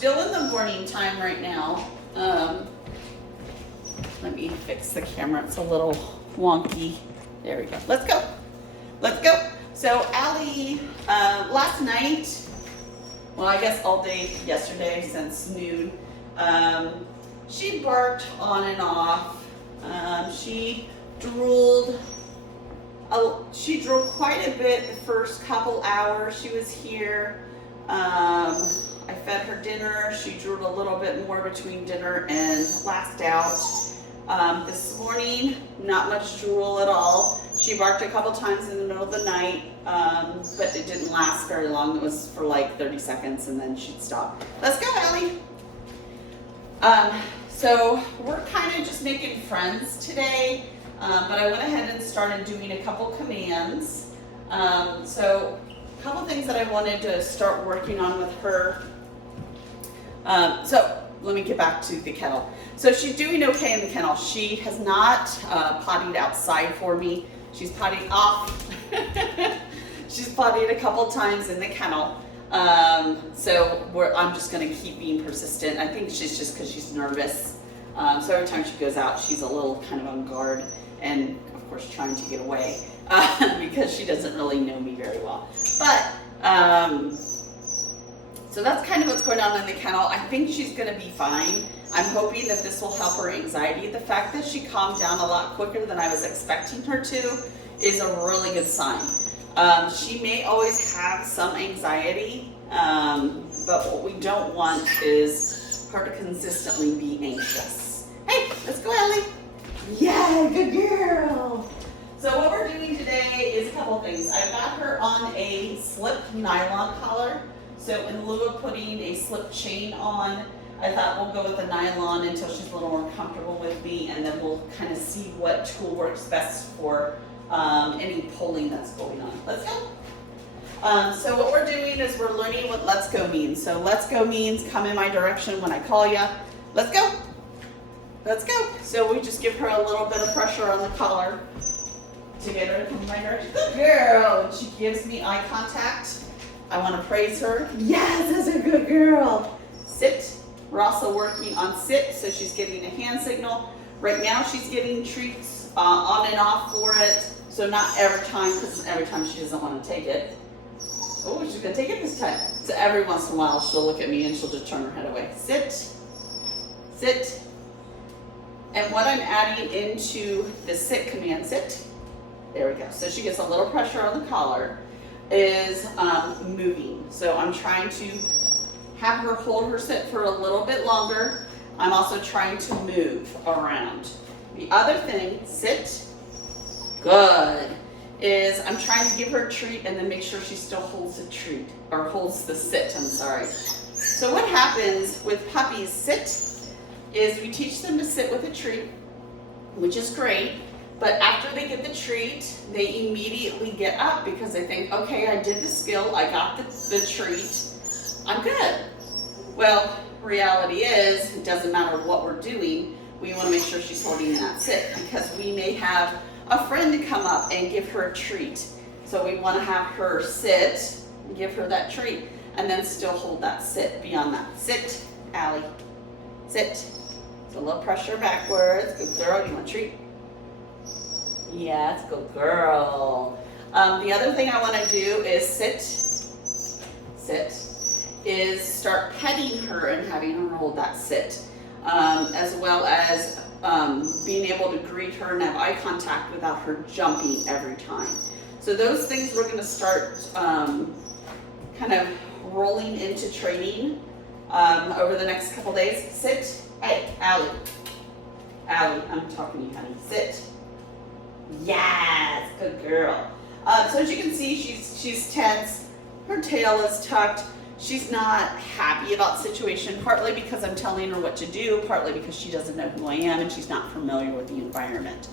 still in the morning time right now. Let me fix the camera. It's a little wonky. There we go. Let's go. Let's go. So Allie, last night, well, I guess all day yesterday since noon, she barked on and off. She drooled quite a bit the first couple hours she was here. I fed her dinner. She drooled a little bit more between dinner and last out. This morning, not much drool at all. She barked a couple times in the middle of the night, but it didn't last very long. It was for like 30 seconds and then she'd stop. Let's go, Allie. So we're kind of just making friends today, but I went ahead and started doing a couple commands. So a couple things that I wanted to start working on with her. So let me get back to the kennel. So she's doing okay in the kennel. She has not pottied outside for me. She's pottied off. She's pottied a couple times in the kennel. So I'm just going to keep being persistent. I think she's just because she's nervous. So every time she goes out, she's a little kind of on guard and, of course, trying to get away because she doesn't really know me very well. But so that's kind of what's going on in the kennel. I think she's going to be fine. I'm hoping that this will help her anxiety. The fact that she calmed down a lot quicker than I was expecting her to is a really good sign. She may always have some anxiety, but what we don't want is her to consistently be anxious. Hey, let's go, Ellie. Yeah, good girl. So what we're doing today is a couple things. I've got her on a slip nylon collar. So in lieu of putting a slip chain on, I thought we'll go with the nylon until she's a little more comfortable with me, and then we'll kind of see what tool works best for any pulling that's going on. Let's go. So what we're doing is we're learning what let's go means. So let's go means come in my direction when I call you. Let's go. Let's go. So we just give her a little bit of pressure on the collar to get her to come in my direction. Good girl. And she gives me eye contact. I want to praise her. Yes, that's a good girl. Sit. We're also working on sit, so she's getting a hand signal. Right now she's getting treats on and off for it. So not every time, because every time she doesn't want to take it. Oh, she's going to take it this time. So every once in a while she'll look at me and she'll just turn her head away. Sit. Sit. And what I'm adding into the sit command, sit. There we go. So she gets a little pressure on the collar. Is moving. So I'm trying to have her hold her sit for a little bit longer. I'm also trying to move around. The other thing, sit, good, is I'm trying to give her a treat and then make sure she still holds the treat, or holds the sit, I'm sorry. So what happens with puppies, sit, is we teach them to sit with a treat, which is great. But after they get the treat, they immediately get up because they think, okay, I did the skill, I got the treat, I'm good. Well, reality is, it doesn't matter what we're doing, we want to make sure she's holding that sit because we may have a friend to come up and give her a treat. So we want to have her sit, give her that treat, and then still hold that sit beyond that. Sit, Allie, sit. So a little pressure backwards, good girl, you want a treat? Yes, good girl. The other thing I want to do is sit, is start petting her and having her hold that sit, as well as being able to greet her and have eye contact without her jumping every time. So those things we're going to start kind of rolling into training over the next couple days. Sit. Hey, Allie. Allie, I'm talking to you, honey. Sit. Yes, good girl. So as you can see, she's tense. Her tail is tucked. She's not happy about the situation, partly because I'm telling her what to do, partly because she doesn't know who I am and she's not familiar with the environment.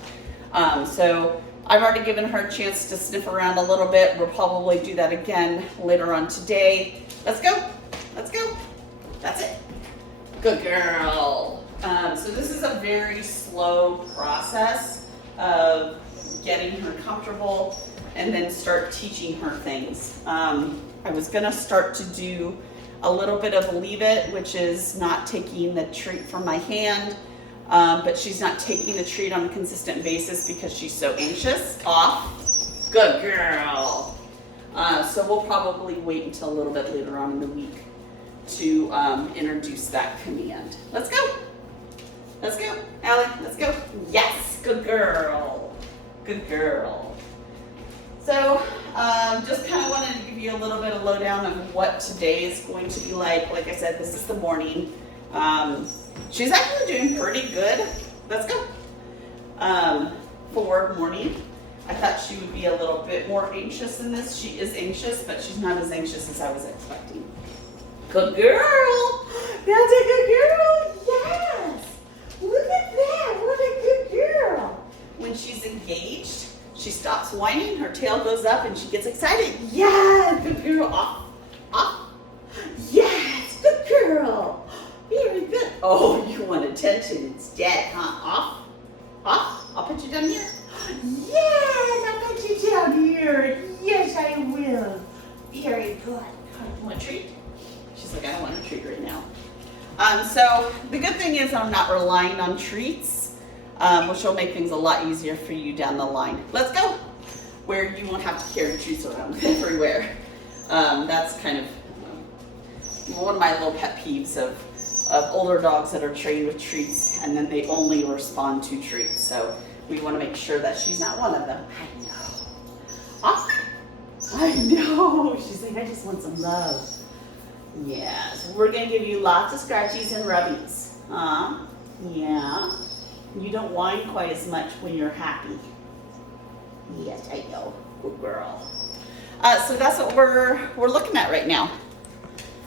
So I've already given her a chance to sniff around a little bit. We'll probably do that again later on today. Let's go. Let's go. That's it. Good girl. So this is a very slow process of getting her comfortable and then start teaching her things. I was gonna start to do a little bit of leave it, which is not taking the treat from my hand, but she's not taking the treat on a consistent basis because she's so anxious. Off. Good girl. So we'll probably wait until a little bit later on in the week to introduce that command. Let's go. Let's go. Allie, let's go. Yes, good girl. Good girl. So just kind of wanted to give you a little bit of lowdown on what today is going to be like. Like I said, this is the morning. She's actually doing pretty good. Let's go. For morning, I thought she would be a little bit more anxious than this. She is anxious, but she's not as anxious as I was expecting. Good girl. That's a good girl. Yes. Look at that. What a good girl. When she's engaged, she stops whining, her tail goes up, and she gets excited. Yes, good girl. Off. Off. Yes, good girl. Very good. Oh, you want attention instead, huh? Off. Off. I'll put you down here. Yes, I'll put you down here. Yes, I will. Very good. You want a treat? She's like, I don't want a treat right now. So the good thing is I'm not relying on treats, which will make things a lot easier for you down the line. Let's go. Where you won't have to carry treats around everywhere. That's kind of one of my little pet peeves of older dogs that are trained with treats and then they only respond to treats. So we want to make sure that she's not one of them. I know. Oh, I know. She's like, I just want some love. Yes, we're going to give you lots of scratchies and rubbies. Yeah. You don't whine quite as much when you're happy. Yes, I know. Good girl. So that's what we're looking at right now.